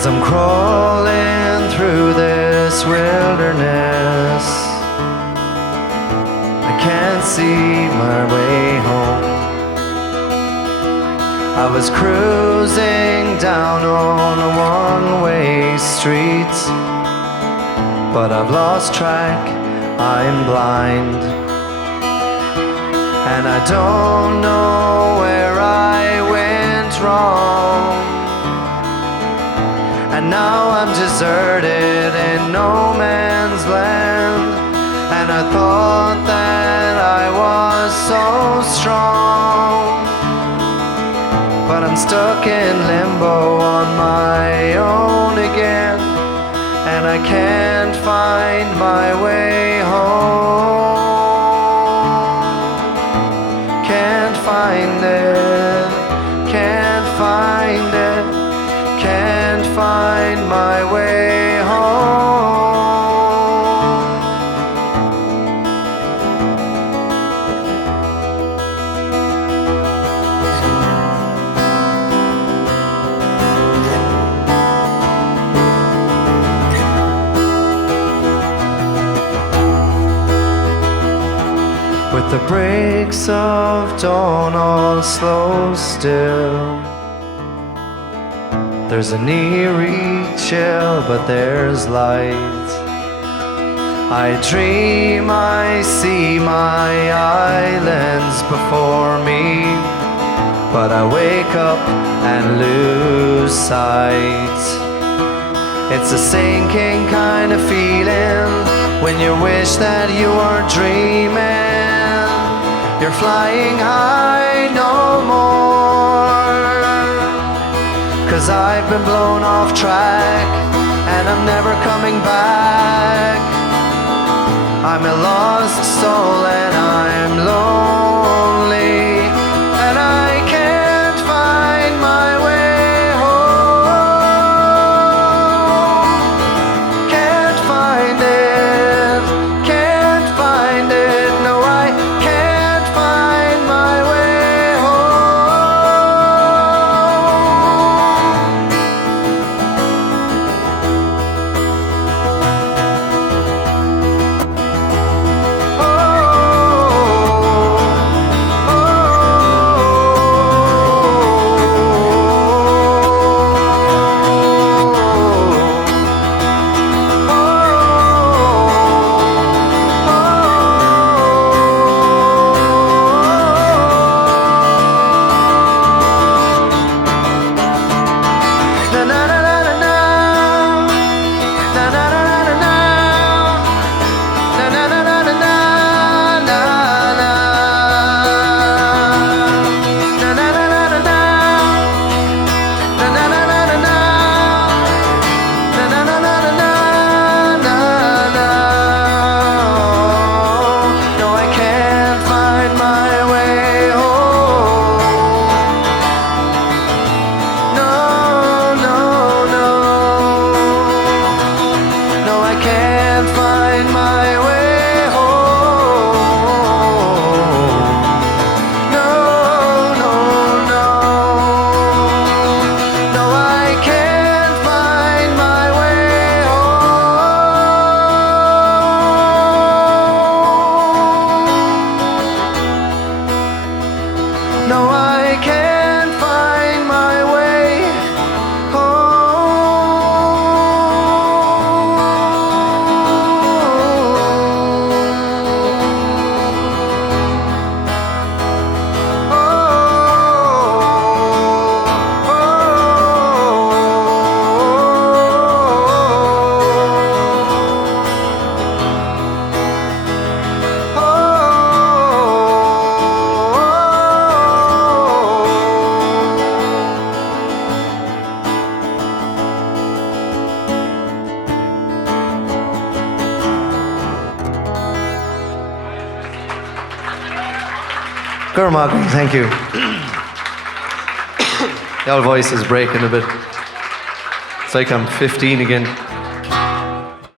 As I'm crawling through this wilderness, I can't see my way home. I was cruising down on a one-way street, but I've lost track, I'm blind, and I don't know where I went wrong. And now I'm deserted in no man's land, and I thought that I was so strong, but I'm stuck in limbo on my own again, and I can't find my way home. Can't find it, can't find it, can't find my way home. With the breaks of dawn all slow still, there's an eerie chill, but there's light. I dream I see my islands before me, but I wake up and lose sight. It's a sinking kind of feeling when you wish that you were dreaming. You're flying high no more, 'cause I've been blown off track and I'm never coming back. I'm a lost soul and I'm lonely, and I can't find my way home. Can't find it, can't find it, no I can't find my way No, I can't find my way Gurmag, thank you. Your voice is breaking a bit. It's like I'm 15 again.